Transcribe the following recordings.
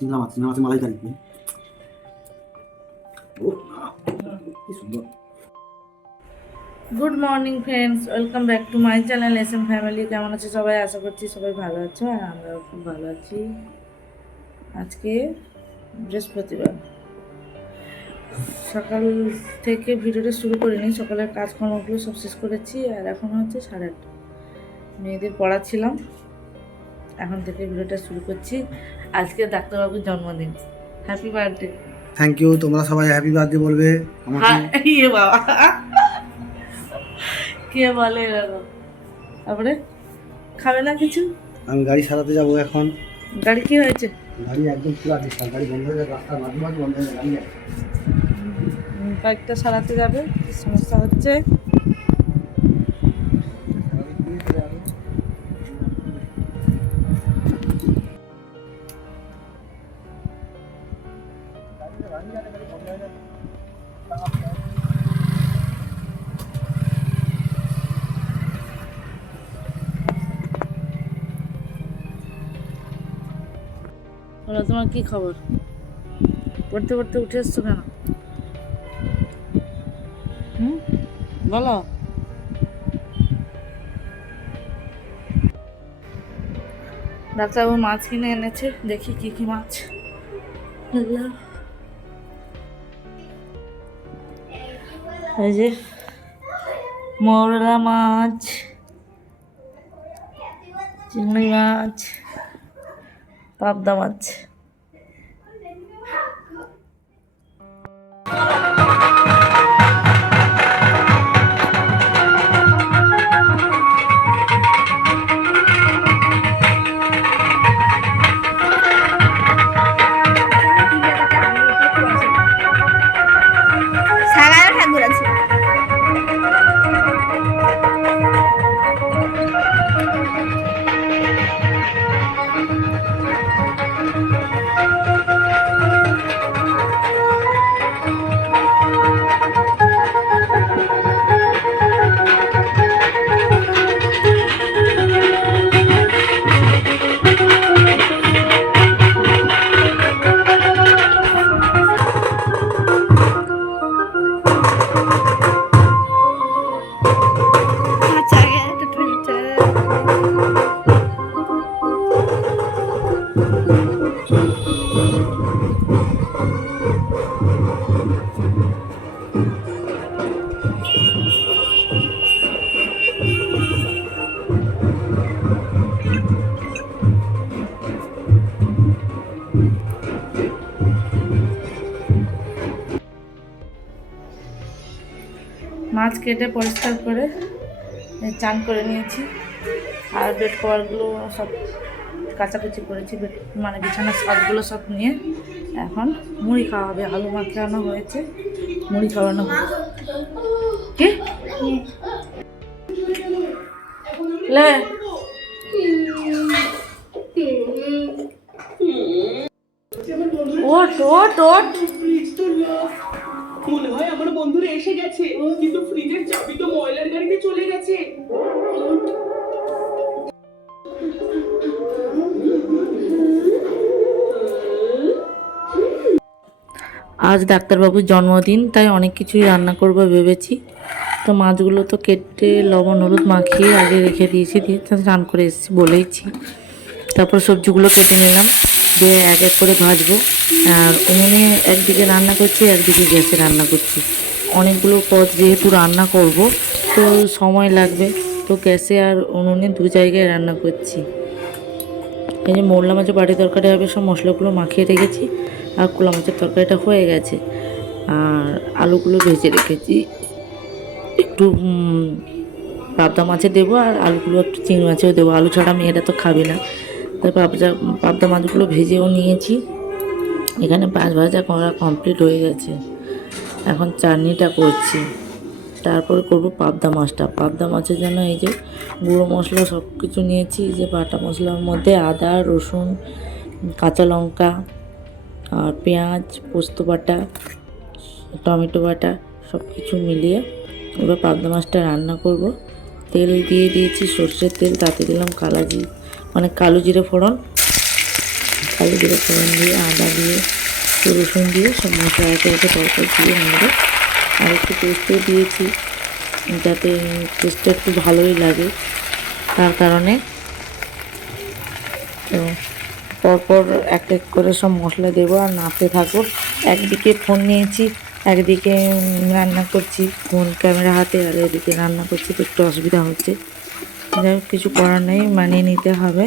চিংড়া মাছের মালাইকারি। ও কি সুন্দর। Good morning friends, welcome back to my channel SM family. কেমন আছে সবাই? আশা করছি সবাই ভালো আছো, আর আমরাও খুব ভালো আছি। আজকে বৃহস্পতিবার, সকাল থেকে ভিডিওটা শুরু করিনি। সকালের কাজকর্মগুলো সব শেষ করেছি, আর এখন হচ্ছে 8:30। মেয়েদের পড়াচ্ছিলাম, এখন থেকে ভিডিওটা শুরু করছি। আজকে ডাক্তারবাবুর জন্মদিন, হ্যাপি বার্থডে। Thank you. তোমরা সবাই হ্যাপি বার্থডে বলবে আমাকে। ইয়ে বাবা, কে বলে এরকম? তারপরে খাবে না কিছু? আমি গাড়ি সারাতে যাবো এখন। গাড়ি কি হয়েছে? গাড়ি একদম পুরো ডিস্টার্ব, গাড়ি বন্ধ হয়ে যাবে, রাস্তার মাঝে মাঝে বন্ধ হয়ে যাবে গাড়ি। বাইকটা সারাতে যাবে, কি সমস্যা হচ্ছে? বলো, তোমার কি খবর? পড়তে পড়তে উঠে এসছো কেন? বলো। ডাক্তারবাবু মাছ কিনে এনেছে, দেখি কি কি মাছ। এই যে মৌরলা মাছ, চিংড়ি মাছ, পাবদা মাছ। মাছ কেটে পরিষ্কার করে চান করে নিয়েছি, আর বেড কভারগুলো সব কাচাকুচি করেছি। বেড মানে বিছানার সবগুলো সব নিয়ে এখন মুড়ি খাওয়া হবে। আলু মাখানো হয়েছে, মুড়ি খাওয়ানো হবে। কি লে ওট ওট ওট। মনে হয় আমার বন্ধুরা এসে গেছে, কিন্তু ফ্রিজের চাবি তো ময়লার গাড়িতে চলে গেছে। আজ ডাক্তারবাবুর জন্মদিন, তাই অনেক কিছুই রান্না করবো ভেবেছি। তো মাছগুলো তো কেটে লবণ হলুদ মাখিয়ে আগে রেখে দিয়েছি, দিয়ে স্নান করে এসেছি বলেইছি। তারপর সবজিগুলো কেটে নিলাম, দিয়ে এক এক করে ভাজবো। আর উনুনে একদিকে রান্না করছি, একদিকে গ্যাসে রান্না করছি। অনেকগুলো পদ যেহেতু রান্না করব, তো সময় লাগবে, তো গ্যাসে আর উনুনে দু জায়গায় রান্না করছি। এই যে মোরলা মাছের বাটি তরকারি হবে, সব মশলাগুলো মাখিয়ে রেখেছি, আর কুলা মাছের তরকারিটা হয়ে গেছে। আর আলুগুলো ভেজে রেখেছি, একটু পাবদা মাছে দেবো, আর আলুগুলো একটু চিংড়ি মাছেও দেবো। আলু ছাড়া মেয়েরা তো খাবে না, তাই পাবদা মাছগুলো ভেজেও নিয়েছি। এখানে মাছ ভাজা করা কমপ্লিট হয়ে গেছে, এখন চাটনিটা করছি। তারপরে করব পাবদা মাছটা। পাবদা মাছের জন্য এই যে গুঁড়ো মশলা সব কিছু নিয়েছি। এই যে বাটা মশলার মধ্যে আদা রসুন কাঁচা লঙ্কা আর পেঁয়াজ পোস্ত বাটা টমেটো বাটা সব কিছু মিলিয়ে এবার পাবদা মাছটা রান্না করব। তেল দিয়ে দিয়েছি, সর্ষের তেল, তাতে দিলাম কালো জিরে ফোড়ন, কালো জিরে ফোড়ন দিয়ে, আদা দিয়ে, রসুন দিয়ে সব মশলা একে একে তরকারি দিয়ে নেড়ে আর একটু পেস্টও দিয়েছি যাতে টেস্টটা একটু ভালোই লাগে, তার কারণে। তো পরপর এক এক করে সব মশলা দেবো আর নাড়তে থাকবো। একদিকে ফোন নিয়েছি, একদিকে রান্না করছি, ফোন ক্যামেরা হাতে, আর এদিকে রান্না করছি, তো একটু অসুবিধা হচ্ছে। যাই হোক, কিছু করার নেই, মানিয়ে নিতে হবে।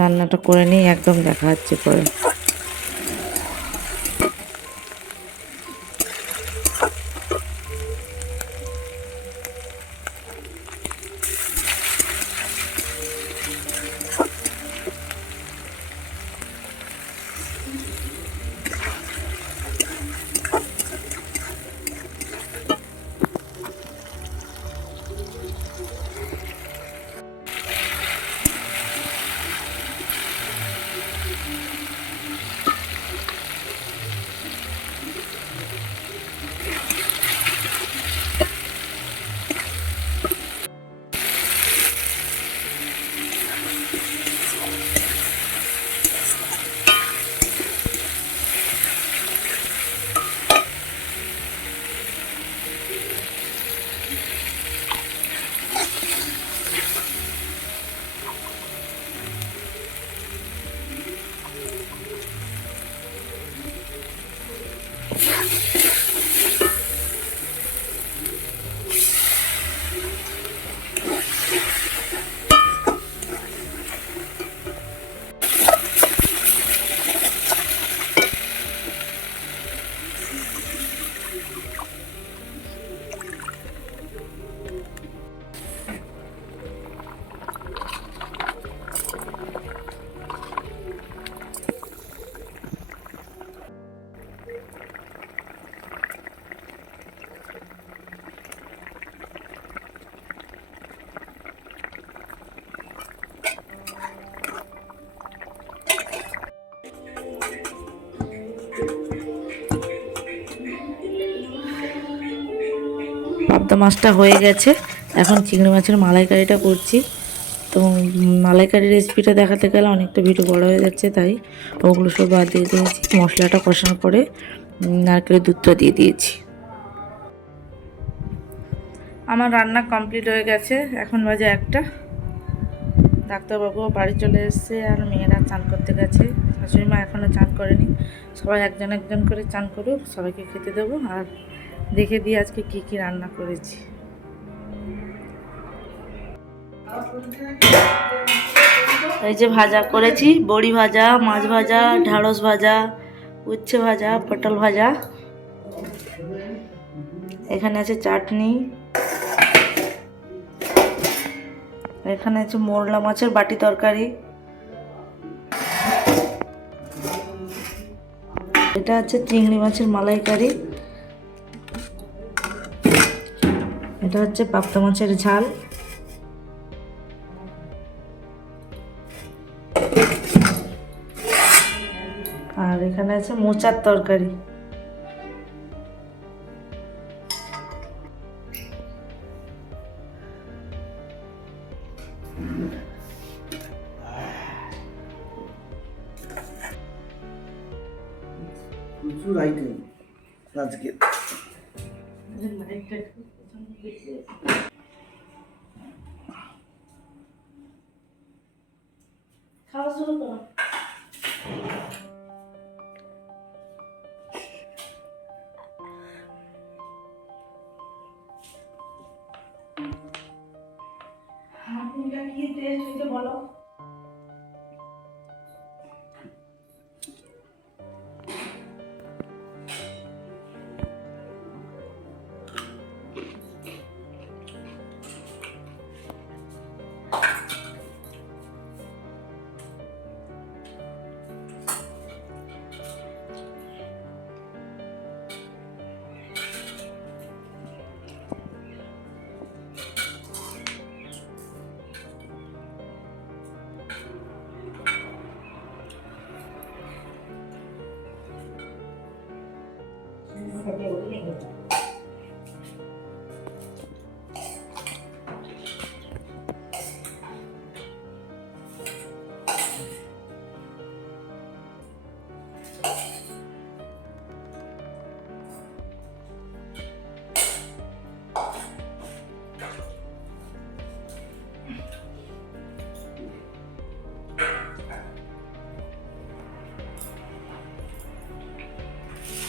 রান্নাটা করে নিই, একদম দেখা যাচ্ছে পরে। পাবদা মাছটা হয়ে গেছে, এখন চিংড়ি মাছের মালাইকারিটা করছি। তো মালাইকারি রেসিপিটা দেখাতে গেলে অনেকটা ভিডিও বড় হয়ে যাচ্ছে, তাই ওগুলো সব বাদ দিয়ে দিয়েছি। মশলাটা কষানোর পরে নারকেলের দুধটা দিয়ে দিয়েছি। আমার রান্না কমপ্লিট হয়ে গেছে, এখন বাজে 1টা। ডাক্তারবাবুও বাড়ি চলে এসেছে আর মেয়েরা চান করতে গেছে। শাশুড়ি মা এখনও চান করেনি। সবাই একজন একজন করে চান করুক, সবাইকে খেতে দেবো। আর দেখে দিই আজকে কি কি রান্না করেছি। এই যে ভাজা করেছি, বড়ি ভাজা, মাছ ভাজা, ঢ্যাঁড়স ভাজা, উচ্ছে ভাজা, পটল ভাজা। এখানে আছে চাটনি, এখানে আছে মোরলা মাছের বাটি তরকারি, এটা আছে চিংড়ি মাছের মালাইকারি, এটা হচ্ছে পাবদা মাছের ঝাল, আর এখানে আছে মোচার তরকারি। প্রচুর আইটেম আজকে। খাওয়া শুরু করো। কি টেস্ট হয়েছে বলো?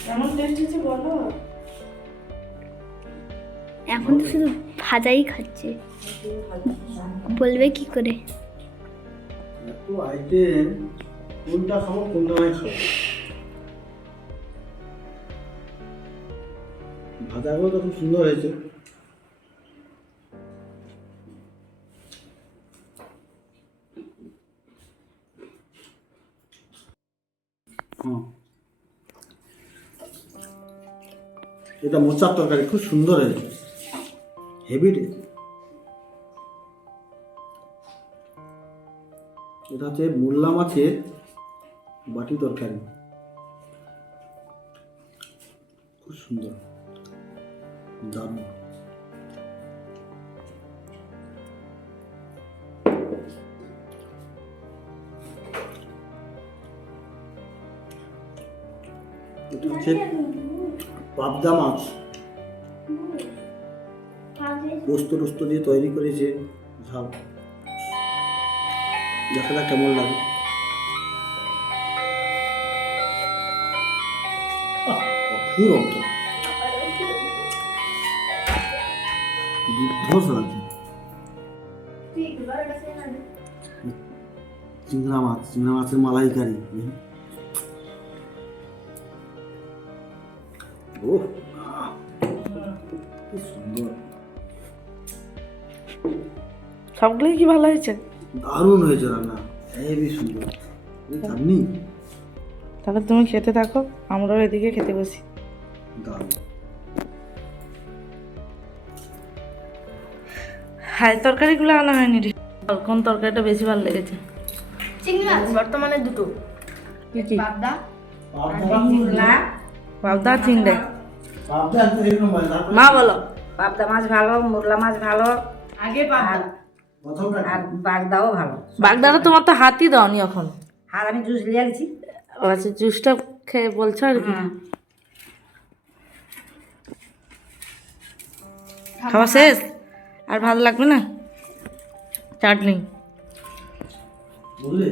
কেমন টেস্ট হচ্ছে বলো? এখন তো শুধু ভাজাই খাচ্ছে, বলবে কি করে? এত আইটেম, কোনটা খাবো কোনটা নয় খাবো। ভাজাগুলো তো খুব সুন্দর হয়েছে। এটা মোচার তরকারি খুব সুন্দর হয়েছে, হেভি। এটা হচ্ছে মোল্লা মাছের বাটি তরকারি, খুব সুন্দর, দারুণ। এটা হচ্ছে পাবদা মাছ, পোস্ত টোস্ত দিয়ে তৈরি করেছে, ঝাল। দেখা যাক কেমন লাগে। অপূরন্ত, দুর্ধর্ষ লাগছে। চিংড়া মাছের মালাইকারি। ও কি সুন্দর, সবগুলোই কি ভালো হয়েছে? দারুণ হয়েছে রান্না, হেভি সুন্দর। চাটনি তাহলে তুমি খেতে থাকো, আমরাও এদিকে খেতে বসি। দারুণ। হ্যাঁ, তরকারিগুলো আনা হয়নি রে। কোন তরকারিটা বেশি ভালো লেগেছে? চিংড়ি মাছ বর্তমানে দুটো, কি কি? পাবদা পাবদা চিংড়ে। পাবদা একটু এক নম্বর, তারপরে মা বলো। পাবদা মাছ ভালো, মোরলা মাছ ভালো, আগে পাবদা, প্রথমটা আর বাগদাও ভালো। বাগদাটা তোমার তো হাতই দাওনি এখন। আর আমি জুস লিয়ে গেছি। ও আচ্ছা, জুসটা খেয়ে বলছো আর কি? খাওয়া শেষ? আর ভালো লাগবে না চাটনি? বুঝলে?